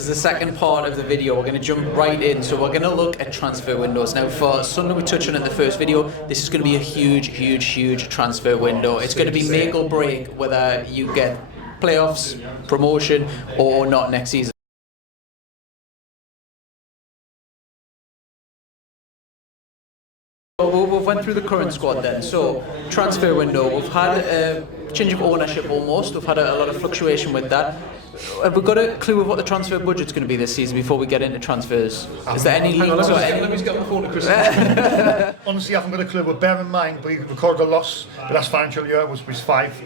is the second part of the video. We're going to jump right in. So we're going to look at transfer windows. Now for Sunderland, we touched on it in the first video, this is going to be a huge transfer window. It's going to be make or break whether you get playoffs, promotion or not next season. We've went through the current squad then. So transfer window, we've had a change of ownership almost. We've had a lot of fluctuation with that. Have we got a clue of what the transfer budget's going to be this season before we get into transfers? Is there any leaks or any? Let me get on the phone to Chris. Honestly, I haven't got a clue. But bear in mind, we recorded a loss the last financial year was 5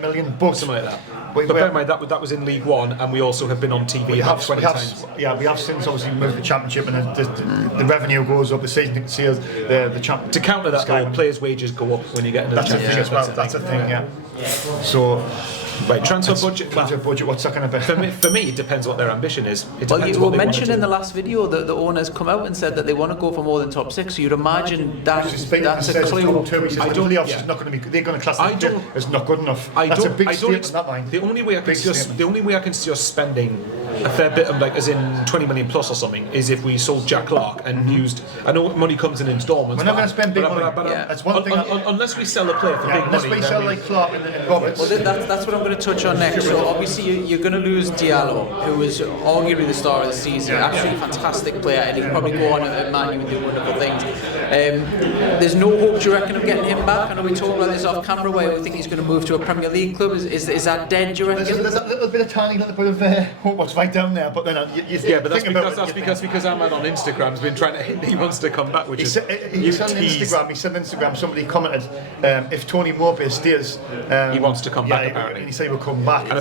million, but something like that. But bear in mind that was in League One, and we also have been on TV about 20 times. Yeah, we have since obviously moved the Championship, and the revenue goes up. The season you can see the champ. To counter that, though, players' wages go up when you get into the Championship. That's a thing as well. That's a thing, yeah. So. Right, transfer budget. What's that going to be? For me, it depends what their ambition is. Well, you were mentioning in the last video that the owners come out and said that they want to go for more than top 6. So you'd imagine that's a clue. I don't. Playoffs is not going to be. They're going to class it as not good enough. That's a big statement in that line. The only way I can see us spending a fair bit of, like, as in 20 million plus or something, is if we sold Jack Clark and used. I know money comes in installments. We're not going to spend big money. That's one thing. Unless we sell a player for big money. Unless we sell like Clark and Roberts. Well, that's what I'm going to touch on next. So obviously you're going to lose Diallo, who was arguably the star of the season, absolutely fantastic player, and he can probably go on at Man U and do wonderful things. There's no hope, do you reckon, of getting him back? I know we talked about this off camera where we think he's going to move to a Premier League club. Is that dead, do you reckon? There's a little bit of hope what's right down there, but then that's because Ahmad on Instagram has been trying to hint he wants to come back, which he said on Instagram somebody commented if Tony Mowbray stays he wants to come back, apparently. He said he will come back. And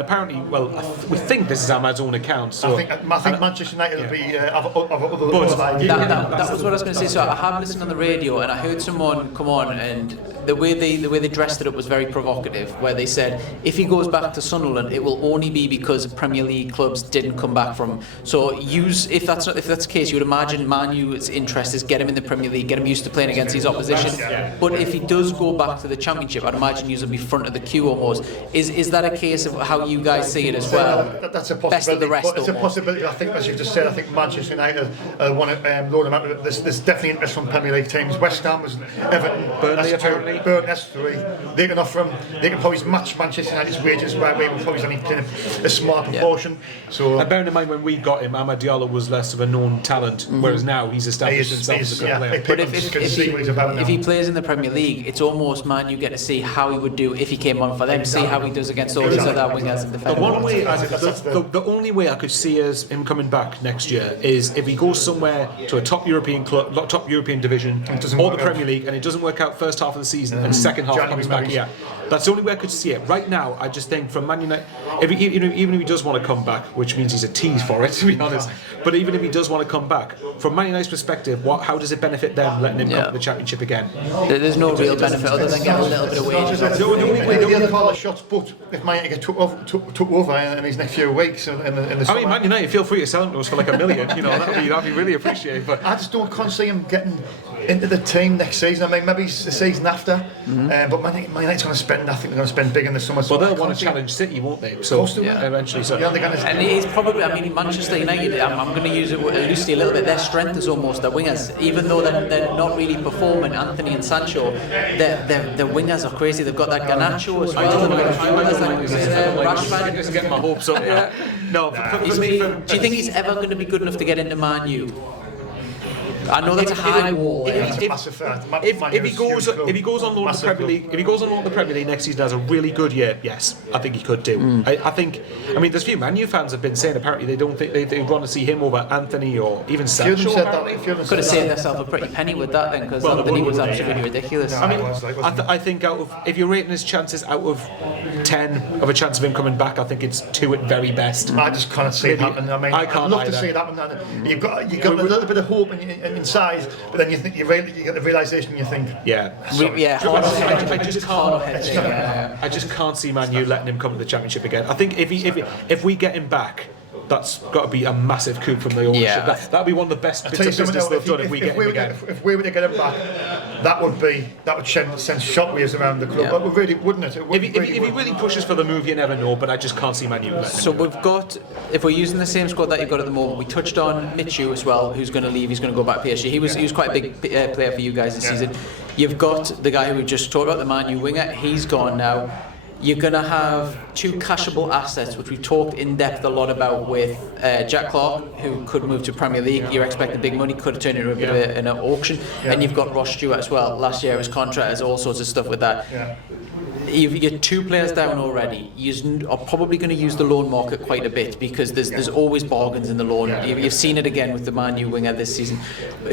apparently, well, we think this is Ahmad's own account. So I think Manchester United will be that was what I was going to say. So I have listened on the radio and I heard someone come on, and the way they dressed it up was very provocative, where they said if he goes back to Sunderland, it will only be because Premier League clubs didn't come back from him. So if that's the case, you would imagine Man U's interest is get him in the Premier League, get him used to playing against his opposition. But if he does go back to the Championship, I'd imagine he'll be front of the queue almost. Is that a case of how you guys see it as well? That's a possibility. Best of the rest. It's a possibility. I think, as you've just said, I think Manchester United want to load him up. There's definitely interest from Premier League teams. West Ham, Everton, Burnley, apparently. That's 3. They can offer him. They can probably match Manchester United's wages. Right, we will probably only playing a small proportion. So, and bearing in mind when we got him, Amad Diallo was less of a known talent, whereas now he's established himself as a good player. But if he plays in the Premier League, it's almost Man, you get to see how he would do if he came on for them. See how he does against all these other wingers and defenders. The only way I could see him coming back next year is if he goes somewhere to a top European club, top European division, or the Premier League, and it doesn't work out first half of the season, and second half comes back. Yeah, that's the only way I could see it. Right now, I just think from Man United, even if he does want to come back, which means he's a tease for it, to be honest. But even if he does want to come back, from Man United's perspective, how does it benefit them letting him come to the Championship again? There's no real benefit other than getting a little bit of wages. The only call the shots, but if Man United get took over in these next few weeks in the summer. I mean, Man United, feel free to sell him to us for like $1 million. That'd be really appreciated. But I just can't see him getting into the team next season. I mean, maybe the season after. But Man United's going to spend. I think they're going to spend big in the summer. Well, they'll want to challenge City, won't they? So eventually. So. And he's probably. I mean, Manchester United. I'm going to use it loosely a little bit. Their strength is almost their wingers, even though they're not really performing. Anthony and Sancho, their wingers are crazy. They've got that Garnacho as well. Rashford is getting my hopes up. Yeah. No. Do you think he's ever going to be good enough to get into Man U? I know that's a high wall. If he goes on loan to the Premier League, the Premier League next season has a really good year, yes, I think he could do. I mean, there's a few Man U fans have been saying apparently they don't think they want to see him over Anthony or even Sancho. Could have saved themselves a pretty penny with that then, because Anthony was absolutely ridiculous. I mean, I think if you're rating his chances out of 10 of a chance of him coming back, I think it's 2 at very best. I just can't see it happen. I mean, I'd love to see it happen. You've got a little bit of hope inside, but then you get the realisation. You think, I just can't see Man U letting him come to the Championship again. I think if we get him back, that's got to be a massive coup from the ownership. Yeah. That'd be one of the best bits of business they've done if we get him again. If we were to get him back, that would send shockwaves around the club. Yeah. But really, wouldn't it? If he really pushes for the move, you never know. But I just can't see Man U. So we've got, if we're using the same squad that you've got at the moment, we touched on Michu as well, who's going to leave. He's going to go back to PSG. He was quite a big player for you guys this season. You've got the guy who we just talked about, the Man U winger. He's gone now. You're going to have two cashable assets, which we've talked in depth a lot about with Jack Clark, who could move to Premier League. You're expecting big money, could turn into a bit of an auction. And you've got Ross Stewart as well. Last year his contract, there's all sorts of stuff with that. You've 2 players down already. You are probably going to use the loan market quite a bit because there's always bargains in the loan. You've seen it again with the Man U winger this season.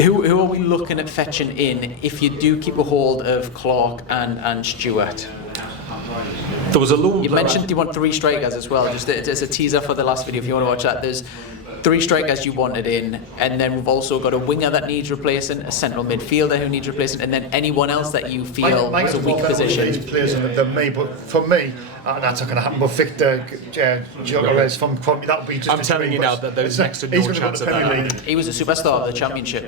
Who are we looking at fetching in if you do keep a hold of Clark and Stewart? There was a loan. You mentioned you want 3 strikers as well. Just as a teaser for the last video, if you want to watch that, there's 3 strikers you wanted in, and then we've also got a winger that needs replacing, a central midfielder who needs replacing, and then anyone else that you feel is a weak position. These players than me, but for me, that's not going to happen. But Victor Gyökeres from that would be just. I'm telling you now that there's next to no chance of that. He was a superstar of the Championship.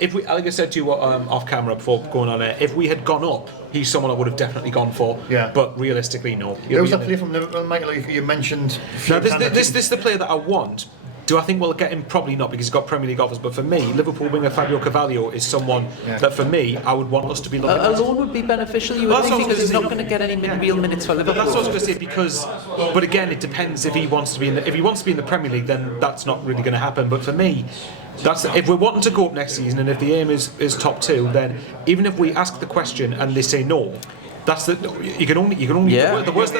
If we, like I said to you off camera before going on air, if we had gone up, he's someone I would have definitely gone for. But realistically, no. There was a player from Liverpool, Michael, you mentioned. No, this is the player that I want. Do I think we'll get him? Probably not, because he's got Premier League offers. But for me, Liverpool winger Fabio Carvalho is someone that, for me, I would want us to be looking at. A loan would be beneficial, you would think, because he's not going to get any real minutes for Liverpool. That's what I was going to say, because, but again, it depends if he wants to be in the Premier League, then that's not really going to happen. But for me, that's if we're wanting to go up next season, and if the aim is top 2, then even if we ask the question and they say no. That's you can only the worst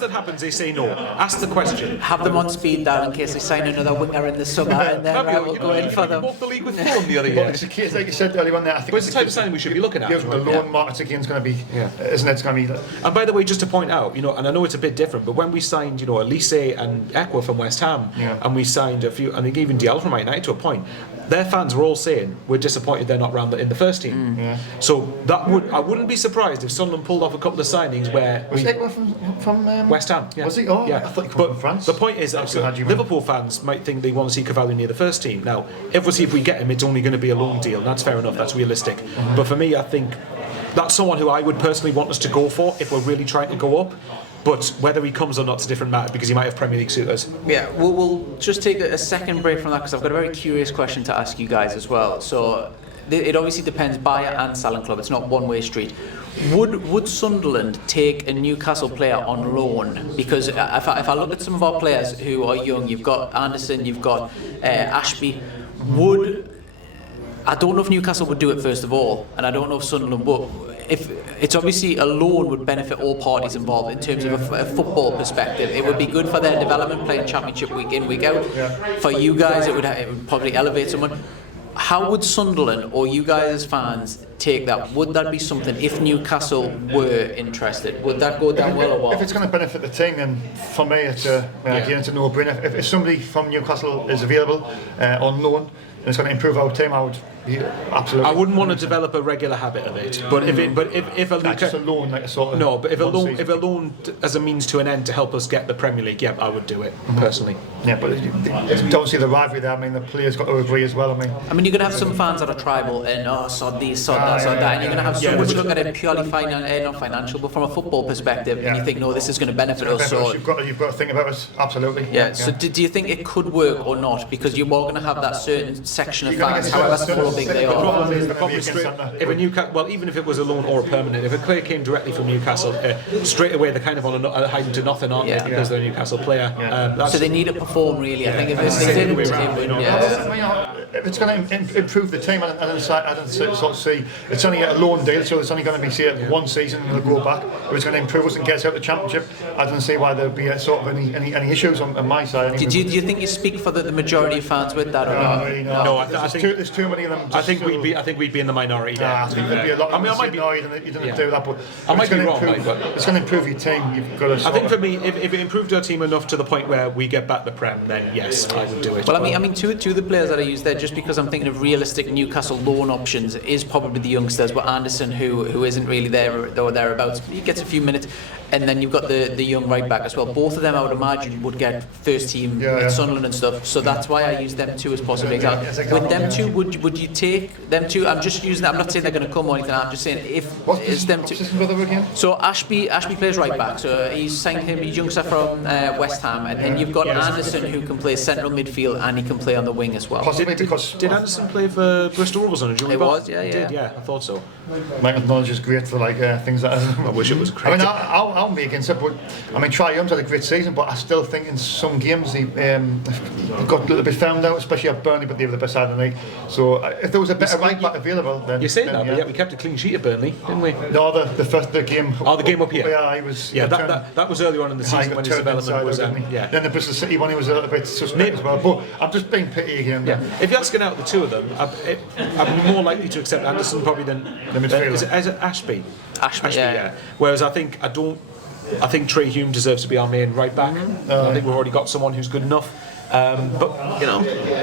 that happens, they say no. Ask the question. Have them on speed dial in case they sign another winger in the summer, and then we'll go in for them. Walked the league with Fulham the other year. It's a case, like you said earlier on there. I think it's the type of signing we should be looking at. The loan market again is going to be, isn't it? It's going to be. And by the way, just to point out, and I know it's a bit different, but when we signed, Elise and Ekwa from West Ham, and we signed a few, and even Diallo from Man United to a point. Their fans were all saying we're disappointed they're not round in the first team. So I wouldn't be surprised if Sunderland pulled off a couple of signings where was Ekwa from West Ham. Was he? Oh, yeah. I thought he came from France. The point is that Liverpool fans might think they want to see Carvalho near the first team. Now, if we get him, it's only going to be a loan deal. And that's fair enough. That's realistic. But for me, I think that's someone who I would personally want us to go for if we're really trying to go up. But whether he comes or not is a different matter, because he might have Premier League suitors. Yeah, we'll just take a second break from that, because I've got a very curious question to ask you guys as well. So it obviously depends buyer and selling club. It's not one-way street. Would Sunderland take a Newcastle player on loan? Because if I look at some of our players who are young, you've got Anderson, you've got Ashby. I don't know if Newcastle would do it first of all, and I don't know if Sunderland would. If it's obviously a loan would benefit all parties involved in terms of a football perspective. It would be good for their development, playing Championship week in, week out. For you guys, it would probably elevate someone. How would Sunderland or you guys as fans take that? Would that be something if Newcastle were interested? Would that go down well or what? If it's going to benefit the team, then for me it's a no-brainer. If somebody from Newcastle is available on loan and it's going to improve our team, I would absolutely. I wouldn't want to develop a regular habit of it, but if a just a loan, like a sort of no, but if a loan as a means to an end to help us get the Premier League, I would do it personally. Yeah, but don't see the rivalry there. I mean, the players got to agree as well. I mean, you're going to have some fans that are tribal and sod this, sod that, sod that, and you're going to have some which look at it purely not financial, but from a football perspective, and you think, no, this is going to benefit us. So you've got to think about it. Absolutely. Yeah. So do you think it could work or not? Because you're more going to have that certain section of fans, however small or big they are. If a Newcastle, well, even if it was a loan or a permanent, if a player came directly from Newcastle, straight away they're kind of on a hiding to nothing, aren't they? Because they're a Newcastle player. So they need to perform really. I think if they didn't, if it's going to improve the team, I don't sort of see it's only a loan deal, so it's only going to be one season and they'll go back. If it's going to improve us and get us out of the Championship, I don't see why there'd be sort of any issues on my side. Do you think you speak for the majority of fans with that or not? Really, no. I think there's too many of them. I think we'd be in the minority there. I think there'd be a lot. I might be. No, you didn't do that, but I might be wrong. It's going to improve your team. You've got to. I think for me, if it improved our team enough to the point where we get back the Prem, then yes, I would do it. Well, I mean, two of the players that I used there, just because I'm thinking of realistic Newcastle loan options, is probably the youngsters. But Anderson, who isn't really there or thereabouts, he gets a few minutes. and then you've got the young right back as well. Both of them, I would imagine, would get first team at Sunderland and stuff. So that's why I use them two as possible examples. With them two, would you take them two? I'm just using that. I'm not saying they're going to come or anything. I'm just saying if it's them two. So Ashby plays right back. So he's signed him. He's youngster from West Ham, and then you've got Anderson who can play central midfield and he can play on the wing as well. Did Anderson play for Bristol Rovers on a junior? It was, He did, I thought so. Michael knowledge is great for things that. I wish it was great. I mean, I'll be against it, but I mean, Troy Young's had a great season, but I still think in some games he got a little bit found out, especially at Burnley, but they were the best side of the league. So if there was a better right back available, then you're saying that, but we kept a clean sheet at Burnley, didn't we? No, the game. Oh, the game up here. Yeah, I was. Yeah, that was early on in the season when his development was. Then the Bristol City one, he was a little bit suspect as well. But I'm just being pity again. Yeah. If you're asking out the two of them, I'd be more likely to accept Anderson probably than is it Ashby? Ashby, yeah. Whereas I think Trey Hume deserves to be our main right back. I think we've already got someone who's good enough. But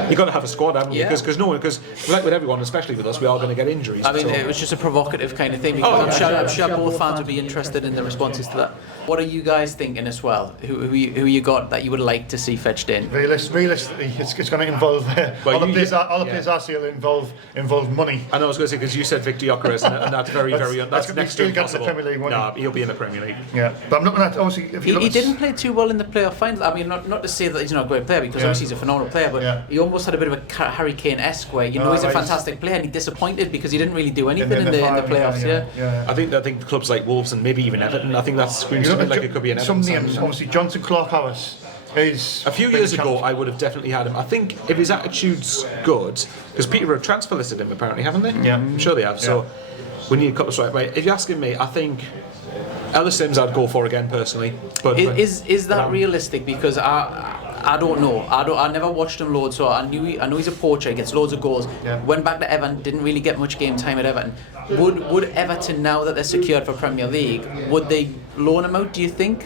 you've got to have a squad, haven't you? Because like with everyone, especially with us, we are going to get injuries. I mean, it was just a provocative kind of thing. Because I'm sure both fans would be interested in the responses to that. What are you guys thinking as well? Who you got that you would like to see fetched in? Realistically, it's going to involve all the players I see will involve money. I know I was going to say because you said Victor Gyökeres, and that's that's next to impossible. No, he'll be in the Premier League. Yeah, but I'm not going to obviously. He didn't play too well in the playoff final. I mean, not to say that he's not a great player because obviously he's a phenomenal player, but he almost had a bit of a Harry Kane-esque where he's a fantastic player and he disappointed because he didn't really do anything in the playoffs. Yeah. I think clubs like Wolves and maybe even Everton. I think that's screams something like it could be an Everton. Some names, obviously Johnson Clark-Harris. A few years ago, I would have definitely had him. I think if his attitude's good, because Peterborough transfer listed him apparently, haven't they? Yeah, I'm sure they have. So we need a couple of strikers. Right, if you're asking me, I think Ellis Sims I'd go for again personally. But is that realistic? Because I don't know. I never watched him loads, so I know he's a poacher. He gets loads of goals. Yeah. Went back to Everton, didn't really get much game time at Everton. Would Everton, now that they're secured for Premier League, would they loan him out? Do you think,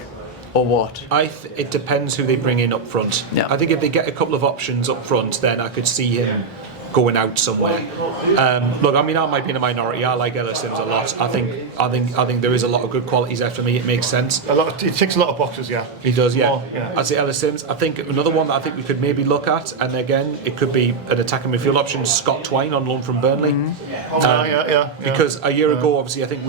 or what? It depends who they bring in up front. Yeah. I think if they get a couple of options up front, then I could see him going out somewhere. Look, I mean, I might be in a minority. I like Ellis Sims a lot. I think there is a lot of good qualities there for me. It makes sense. He ticks a lot of boxes, yeah. He does, yeah. I'd say Ellis Sims. I think another one that I think we could maybe look at, and again, it could be an attacking midfield option. Scott Twine on loan from Burnley. Because a year ago, obviously, I think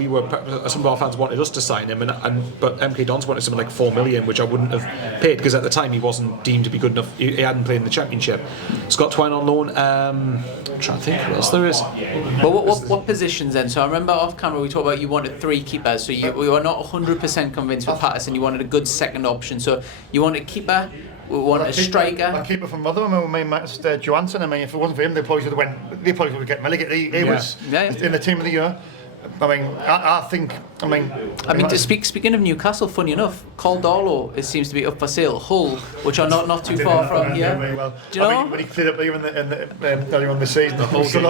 some of our fans wanted us to sign him, but MK Dons wanted something like 4 million, which I wouldn't have paid because at the time he wasn't deemed to be good enough. He hadn't played in the Championship. Scott Twine on loan. I'm trying to think what else there is. But what positions then? So I remember off camera we talked about you wanted 3 keepers. So we were not 100% convinced with Patterson. You wanted a good second option. So you wanted a keeper. We wanted a striker. A keeper from Rotherham, we missed Johansson. I mean, if it wasn't for him, they probably would have get Milligan. He was in the team of the year. I mean, I think. Speaking of Newcastle, funny enough, Diallo seems to be up for sale. Hull, which are not too far from here. Well. Do you know? I mean, when he cleared up earlier in the season, there was a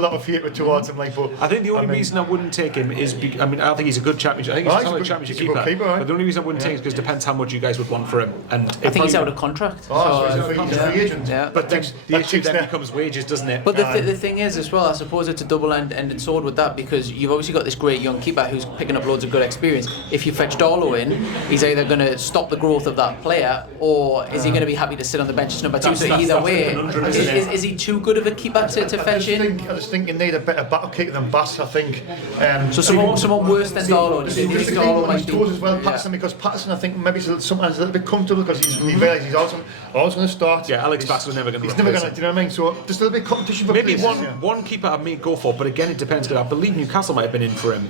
lot of hatred towards him. But I think the only reason I wouldn't take him is I think he's a good championship. I think he's a solid championship keeper. But the only reason I wouldn't take him is because it depends how much you guys would want for him. And I think he's out of contract. He's a free agent. Yeah. But the issue then becomes wages, doesn't it? But the thing is as well, I suppose it's a double-ended sword with that because you've obviously got this great young keeper who's picking up loads of good experience. If you fetch Diallo in, he's either going to stop the growth of that player or is he going to be happy to sit on the bench as number 2? So either way, is he too good of a keeper to fetch in? I just think you need a better battle kicker than Bass, I think. So someone worse than Diallo? Do you think Diallo might be? As well, Patterson, because Patterson I think maybe sometimes a little bit comfortable because he realises he's always going to start. Yeah, Alex Bass was never going to He's never going to, do you know what I mean? So just a little bit of competition for maybe one keeper I may go for, but again it depends. I believe Newcastle might have been in for him.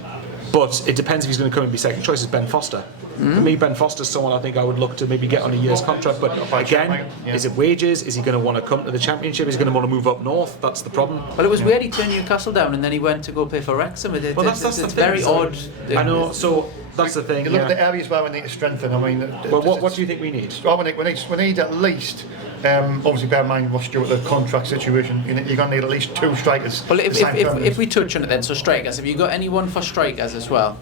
But it depends if he's going to come and be second choice. Is Ben Foster. For me, Ben Foster's someone I think I would look to maybe get on a year's contract. But again, is it wages? Is he going to want to come to the Championship? Is he going to want to move up north? That's the problem. Well, it was weird he turned Newcastle down and then he went to go play for Wrexham. It's very odd. I know. So that's the thing. You look at the areas where we need to strengthen. I mean, well, what do you think we need? Well, we need at least. Obviously, bear in mind what's due with the contract situation. You're going to need at least 2 strikers. Well, if we touch on it then, so strikers. Have you got anyone for strikers as well?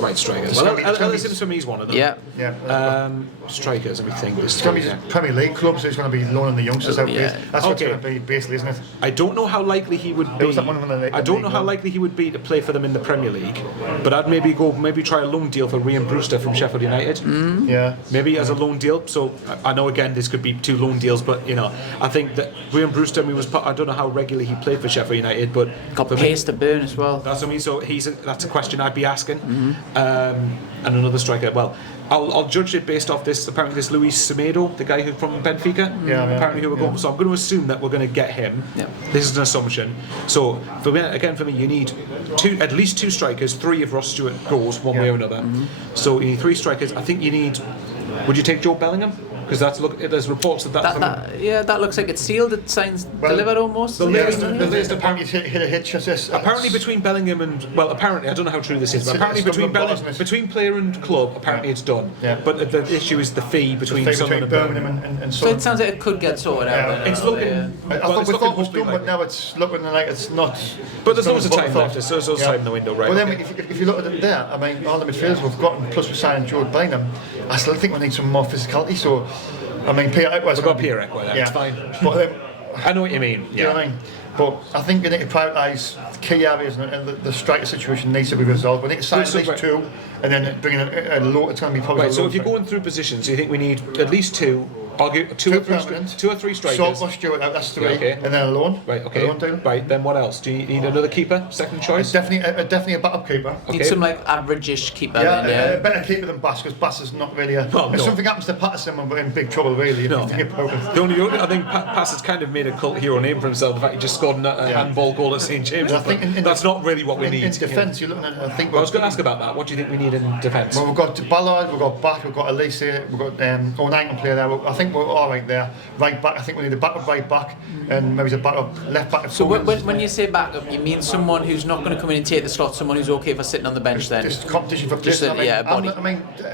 Right, strikers. Well, Ellis Sims for me is one of them. Yeah. Strikers, and we think this. It's going to be Premier League clubs. It's going to be loaning the youngsters out. That's what it's going to be, basically, isn't it? I don't know how likely he would be. I don't know how likely he would be to play for them in the Premier League, but I'd maybe try a loan deal for Ryan Brewster from Sheffield United. Yeah. Maybe as a loan deal. So I know again this could be 2 loan deals, but I think that Ryan Brewster, I don't know how regularly he played for Sheffield United, but got pace to burn as well. That's what I mean. So that's a question I'd be asking. And another striker. Well, I'll judge it based off this. Apparently, this Luis Semedo, the guy who's from Benfica. Apparently, who we're going. So I'm going to assume that we're going to get him. Yeah. This is an assumption. So for me, you need at least 2 strikers. 3 if Ross Stewart goes one way or another. So you need 3 strikers. I think you need. Would you take Joe Bellingham? Because there's reports that looks like it's sealed. It signs delivered almost. The latest apparently hit a hitch. Apparently between Bellingham and apparently I don't know how true this is, but apparently between player and club, apparently it's done. Yeah. But the issue is the fee between Sunderland and Birmingham and so it sounds like it could get sorted out. It's looking. I thought it was done, but now it's looking like it's not. But there's loads of time left. There's loads of time in the window, right? Well, then if you look at it there, I mean, all the midfielders we've gotten, plus we're signing Joe Bellingham, I still think we need some more physicality. So. I mean, Pierre Ekwes. We've got Pierre Ekwes there, it's fine. But, I know what you mean. You know what I mean? But I think we need to prioritise key areas, and the striker situation needs to be resolved. We need to sign at least 2, and then bring in a low. It's going to be probably. Right. So if you're going through positions, you think we need at least 2. I'll give 2 or 3 strikers. Short Stewart out, that's 3, and then a loan. Right, okay. Right, then what else? Do you need another keeper? Second choice? Definitely a backup keeper. Need some average-ish keeper. Yeah, better keeper than Bass, because Bass is not really if something happens to Patterson, we're in big trouble, really. No. I think Pass has kind of made a cult hero name for himself. The fact he just scored a handball goal at St James. I think that's not really what we need. In defence, you're looking at. I was going to ask about that. What do you think we need in defence? Well, we've got Ballard, we've got Back, we've got Elise, we've got O'Neill can play there. I think we're all right there. Right back, I think we need a backup right back, and maybe a backup left back. So when you say backup, you mean someone who's not going to come in and take the slot, someone who's okay for sitting on the bench then? Just competition for place. Body.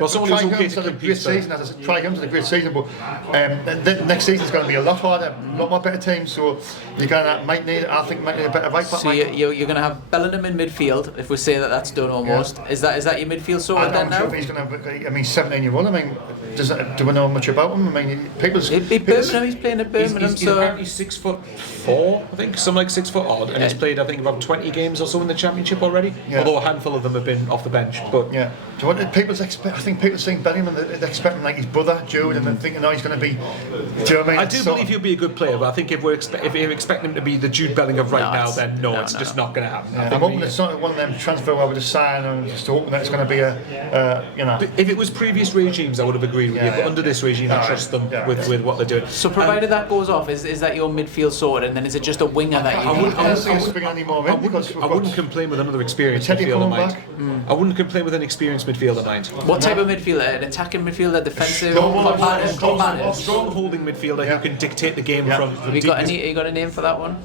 Someone who's okay to compete. Great season, try comes a great season, but the next season is going to be a lot harder, a lot more better teams. So you're going to might need a better right back. So you're going to have Bellingham in midfield. If we say that's done almost, is that your midfield sorted then now? He's going to have. 17-year-old. I mean, do we know much about him? I mean, Birmingham, he's playing at Birmingham. He's apparently 6'4", I think, something like 6 foot odd, and he's played, I think, about 20 games or so in the Championship already. Although a handful of them have been off the bench. But do you know what people expect? I think people seeing Bellingham and they expect him like his brother Jude, and they're thinking, he's going to be. Do you know what I mean? I do believe he'll be a good player, but I think if you're expecting him to be the Jude Bellingham now, then it's just not going to happen. I'm hoping it's not one of them transfer where we just sign and just hoping that it's going to be If it was previous regimes, I would have agreed with you, but under this regime, I trust them with what they're doing. So provided that goes off, is that your midfield sorted, and then is it just a winger that you need? I wouldn't complain with another experienced midfielder mind. I wouldn't complain with an experienced midfielder mind. What type of midfielder? An attacking midfielder, defensive, strong holding midfielder who can dictate the game from you got a name for that one?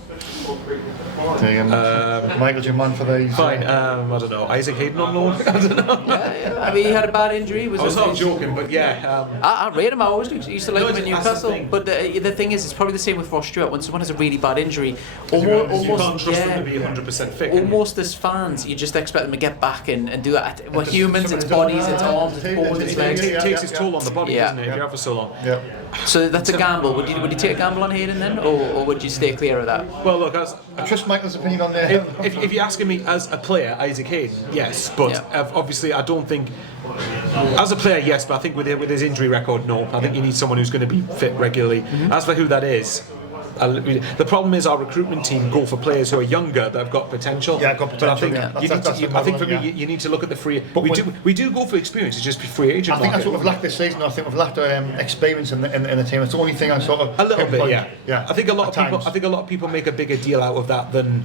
Michael, your man for these. Fine. I don't know. Isaac Hayden on loan. I don't know. I mean, he had a bad injury. I was not joking, but I rate him. I always used to like him in Newcastle. But the thing is, it's probably the same with Ross Stewart. When someone has a really bad injury, you can't trust them to be 100% fit. Almost as fans, you just expect them to get back and do that. We're humans. It's bodies, it's arms, it's balls, it's legs. It takes its toll on the body, doesn't it? If you're out for so long. So that's a gamble. Would you take a gamble on Hayden then, or would you stay clear of that? Well, look, I trust Michael's opinion on there. If you're asking me as a player, Isaac Hayden, yes, but obviously I don't think. As a player, yes, but I think with his injury record, no. I think you need someone who's going to be fit regularly. As for who that is. The problem is our recruitment team go for players who are younger that have got potential. Got potential. But I think for me, you need to look at the free. But we do go for experience. It's just free agent. I think that's what we've lacked this season. I think we've lacked experience in the team. It's the only thing I sort of a little bit, yeah. I think a lot of people make a bigger deal out of that than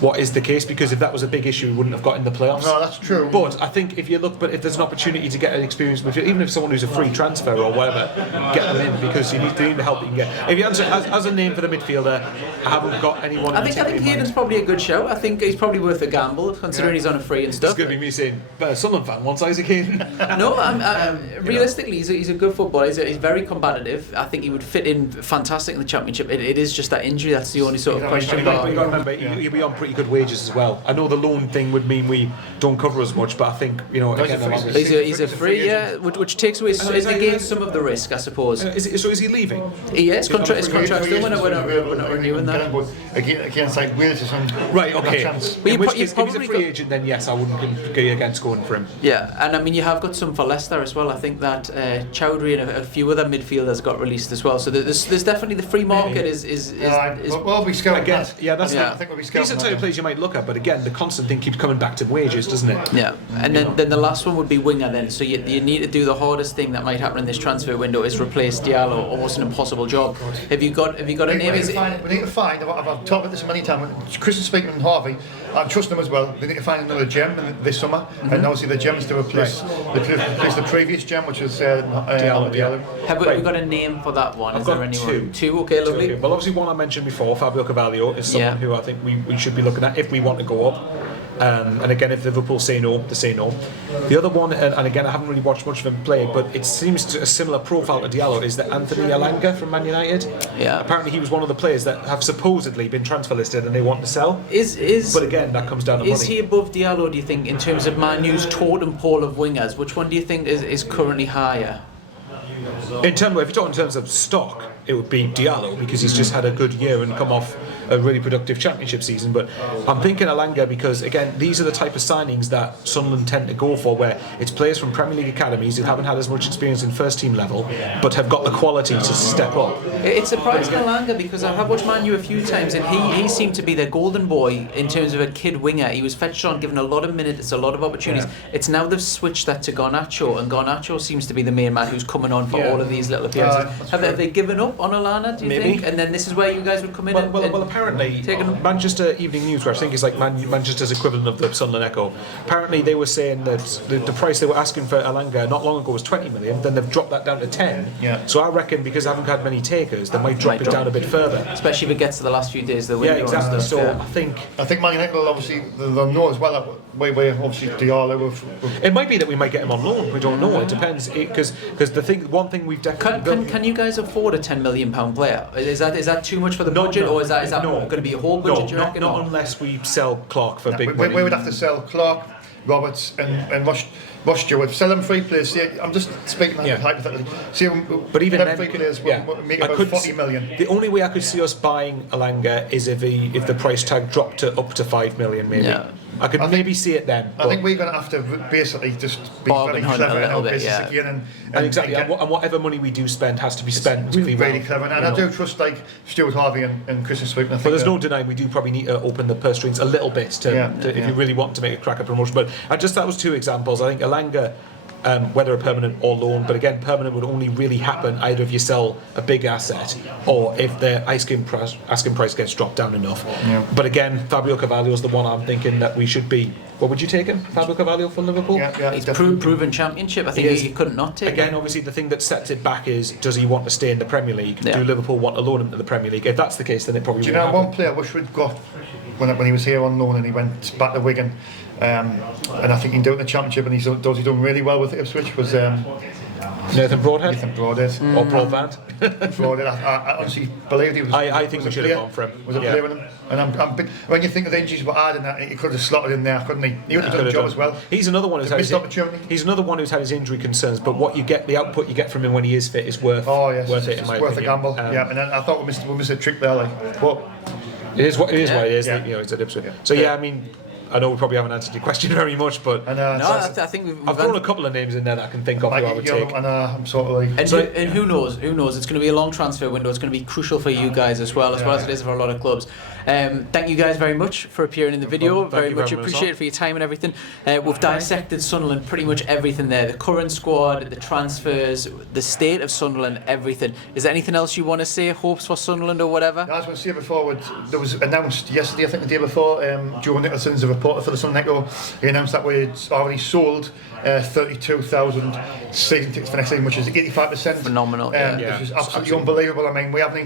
what is the case, because if that was a big issue, we wouldn't have got in the playoffs. No, that's true. But I think if there's an opportunity to get an experience, even if someone who's a free transfer or whatever, get them in, because you need the help you can get. If you answer as a name for the midfielder. I haven't got anyone. I think Hayden's probably a good show. I think he's probably worth a gamble, considering he's on a free and stuff. It's going to be me saying, Sunderland fan wants Isaac Hayden. No, realistically, he's a good footballer. He's very combative. I think he would fit in fantastic in the Championship. It is just that injury that's the only sort of question. But you've got to remember, he'll be on pretty good wages as well. I know the loan thing would mean we don't cover as much, but I think, again, he's a free, which takes away some of the risk, I suppose. Is he leaving? His contract's still we're not renewing that. Against like Wales or something. Right, okay. In which case, if he's a free got, agent, then yes, I wouldn't go against going for him. Yeah, and I mean, you have got some for Leicester as well. I think that Chowdhury and a few other midfielders got released as well. So there's definitely the free market is we'll be scouting again. That. Yeah, that's I think we'll be scouting. These are two players you might look at, but again, the constant thing keeps coming back to wages, doesn't it? Yeah, and then the last one would be winger. Then, so you need to do the hardest thing that might happen in this transfer window is replace Diallo. Almost an impossible job. Have you got a name? We need to find. I've talked about this many times. Chris is speaking and Harvey. I trust them as well. They need to find another gem this summer, and obviously the gems to replace the previous gem, which was Diallo. Have we got a name for that one? I've got anyone? Two. Okay, lovely. Well, obviously one I mentioned before, Fabio Carvalho, is someone who I think we should be looking at if we want to go up. And again, if Liverpool say no, they say no. The other one, and again, I haven't really watched much of him play, but it seems to a similar profile to Diallo, is that Anthony Elanga from Man United. Yeah. Apparently, he was one of the players that have supposedly been transfer listed and they want to sell. But again, that comes down to money. Is he above Diallo, do you think, in terms of Man U's totem pole of wingers? Which one do you think is currently higher? If you're talking in terms of stock, it would be Diallo because he's just had a good year and come off a really productive Championship season. But I'm thinking Elanga because, again, these are the type of signings that Sunderland tend to go for, where it's players from Premier League academies who haven't had as much experience in first team level but have got the quality to step up. It's surprising Elanga because I have watched Man U a few times and he seemed to be their golden boy in terms of a kid winger. He was fetched on, given a lot of minutes, a lot of opportunities. Yeah. It's now they've switched that to Garnacho, and Garnacho seems to be the main man who's coming on for all of these little appearances. Have they given up on Elanga, do you think? And then this is where you guys would come in well, apparently Manchester Evening News, where I think is like Manchester's equivalent of the Sunderland Echo, apparently they were saying that the price they were asking for Elanga not long ago was 20 million, then they've dropped that down to 10. Yeah. So I reckon because I haven't had many takers, they might drop it down a bit further. Especially if it gets to the last few days of the window. Yeah, exactly. And stuff, so I think Man United will obviously they'll know as well that way obviously Diallo. It might be that we might get him on loan. We don't know. It depends because one thing we've definitely can you guys afford a £10 million player? Is that too much for the budget, or is that going to be a whole budget? Not unless we sell Clark for big money. We would have to sell Clark, Roberts, and Rush Stewart. Sell them free players. See, I'm just speaking hypothetically. See, but even then, free players will make about 40 million. The only way I could see us buying Elanga is if the price tag dropped to up to 5 million, maybe. Yeah. I could maybe see it then. I think we're going to have to basically just be very clever in our business again, and exactly. And whatever money we do spend has to be spent really clever. And I do trust like Stuart Harvey and Chris Sweet. But there's no denying we do probably need to open the purse strings a little bit if you really want to make a crack at promotion. But that was two examples. I think Elanga, whether a permanent or loan, but again, permanent would only really happen either if you sell a big asset or if the asking price gets dropped down enough. Yeah. But again, Fabio Carvalho is the one I'm thinking that we should be. What would you take him, Fabio Carvalho from Liverpool? Yeah, he's proven Championship. I think he couldn't not take again, him. Obviously, the thing that sets it back is, does he want to stay in the Premier League? Yeah. Do Liverpool want to loan him to the Premier League? If that's the case, then it probably. Do you know one player I wish we'd got when he was here on loan and he went back to Wigan? And I think he's doing the Championship and he's done really well with Ipswich was Nathan Broadhead? Or Broadband? Broadhead. I honestly believed he was. I think we should have gone for him. Was a player with him. And when you think of the injuries were hard in that, he could have slotted in there, couldn't he? He would have done the job as well. He's another one who's had He's another one who's had his injury concerns, but what you get, the output you get from him when he is fit is worth it in my opinion. Worth a gamble. And I thought we missed a trick there, but it is what it is. It's at Ipswich. So I mean, I know we probably haven't answered your question very much, but I think I've thrown a couple of names in there that I can think of who I would take. And I'm sort of like, and who knows? It's going to be a long transfer window. It's going to be crucial for you guys as well as it is for a lot of clubs. Thank you guys very much for appearing in the video. Very much appreciated for your time and everything. We've dissected Sunderland, pretty much everything there. The current squad, the transfers, the state of Sunderland, everything. Is there anything else you want to say? Hopes for Sunderland or whatever? I was going to say before, there was announced yesterday, I think the day before, Joe Nicholson's a reporter for the Sun Echo. He announced that we'd already sold 32,000 season tickets for next season, which is 85%. Phenomenal. Which is absolutely unbelievable. I mean, we haven't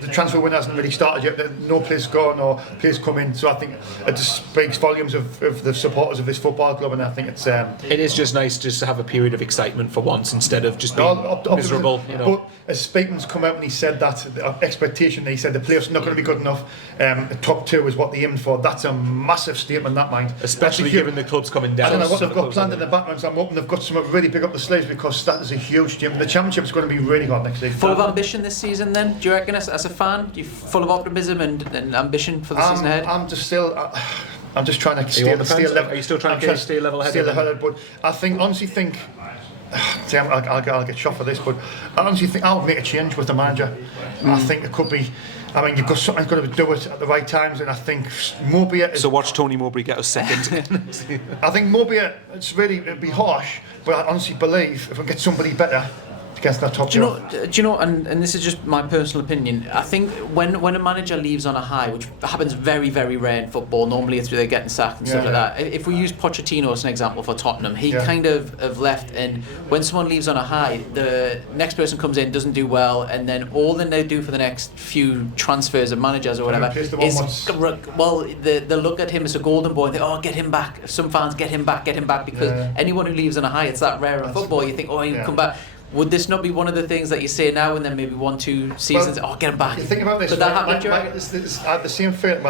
the transfer window hasn't really started yet. No players gone or players come in, so I think it just speaks volumes of the supporters of this football club, and I think it's. It is just nice just to have a period of excitement for once instead of just being miserable. You know. But as Speakman's come out and he said that the expectation, he said the players are not going to be good enough. The top two is what they aimed for. That's a massive statement, that mind. Especially given the club's coming down. I don't know what they've got planned in the background. So I'm hoping they've got something really big up the sleeves, because that is a huge gym. The Championship's going to be really hot next season. Full of ambition this season then, do you reckon, as a fan? You full of optimism and ambition for the season ahead? I'm just trying to stay level. Are you still trying to stay level headed? But I honestly think I'll get shot for this, but I honestly think I'll make a change with the manager. I think it could be. I mean, you've got something got to do it at the right times, and I think Mowbray. So watch Tony Mowbray get us second. I think Mowbray, it'd be harsh, but I honestly believe if we get somebody better against that top. Do you know? And this is just my personal opinion. I think when a manager leaves on a high, which happens very, very rare in football, normally it's they're getting sacked and stuff like that. If we use Pochettino as an example for Tottenham, he kind of left, and when someone leaves on a high, the next person comes in, doesn't do well, and then all they do for the next few transfers of managers or whatever is they look at him as a golden boy and think, get him back. Some fans get him back, because anyone who leaves on a high, it's that rare in football. You think, he'll come back. Would this not be one of the things that you say now and then maybe 1-2 seasons? Get him back. You think about this. Could that happen? I had the same feeling.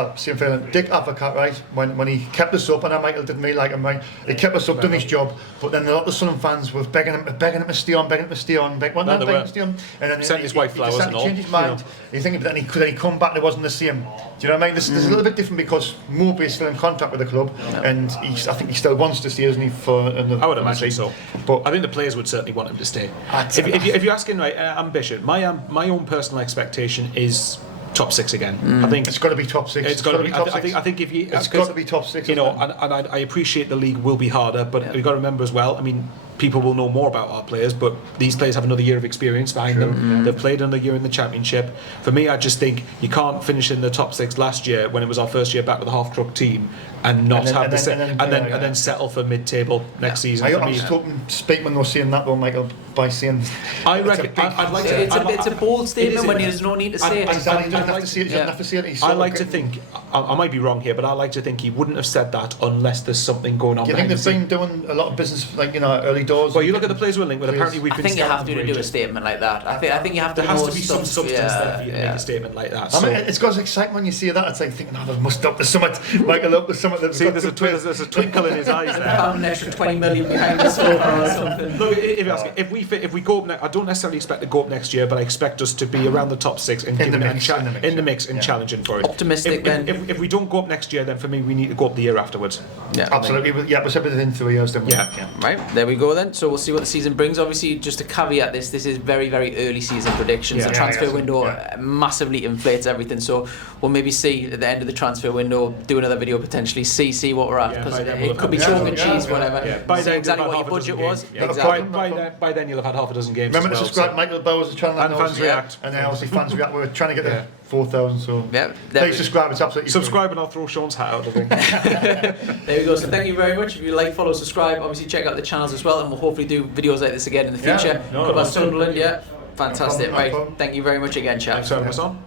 Dick Advocat, right? When he kept us up, and Michael didn't really like him, right? He kept us up, done his job, but then a lot of Sunderland fans were begging him to stay on, begging him to stay on. And then sent his white flowers and all. He changed his mind. You think, but then he come back and it wasn't the same. Do you know what I mean? This is a little bit different because Mowbray is still in contract with the club, and I think he still wants to stay, isn't he? I would imagine so. But I think the players would certainly want him to stay. If you're asking ambition, my own personal expectation is top 6 again. I think it's got to be top 6. It's got to be top 6. I think if you, it's got to be top 6. You know, and I appreciate the league will be harder, but we've got to remember as well. I mean, people will know more about our players, but these players have another year of experience behind them. They've played another year in the Championship. For me, I just think you can't finish in the top 6 last year when it was our first year back with a half-truck team and then settle for mid-table next season. I'm just hoping Speakman was saying that though, Michael, by saying. I reckon it's a bold statement when there's no need to say it. Exactly, you don't have to say it. I like to think, I might be wrong here, but I like to think he wouldn't have said that unless there's something going on. Do you think they've been doing a lot of business, like, early doors? Well, you look at the players we're linked with. Apparently, we've been. I think you have to do a statement like that. I think you have to. There has to be some substance there for you to make a statement like that. I mean, it's got excitement when you see that. It's like thinking, there must up. There's something, Michael, up. There's something. See, there's a twinkle in his eyes there. An extra 20 million behind us or something. Look, if we go up, I don't necessarily expect to go up next year, but I expect us to be around the top 6 and in the mix and challenging for it. Optimistic then. If we don't go up next year, then for me we need to go up the year afterwards. Yeah, absolutely. Yeah, we're within 3 years. Then right. There we go then. So we'll see what the season brings. Obviously, just to caveat this is very, very early season predictions. The transfer window massively inflates everything. So we'll maybe see at the end of the transfer window, do another video potentially, see what we're at, because it could be chalk and cheese, whatever. By then, exactly what your budget was. Exactly. By then, you'll have had half a dozen games. Remember to subscribe. Michael Bowers' channel and fans react, and then obviously fans react. We're trying to get to 4,000. So please subscribe. It's absolutely subscribe, and I'll throw Sean's hat out. I think. There we go. So thank you very much. If you like, follow, subscribe. Obviously, check out the channels as well, and we'll hopefully do videos like this again in the future. Cover Sunderland. Fantastic. Right. Thank you very much again, chaps. Thanks for having us on.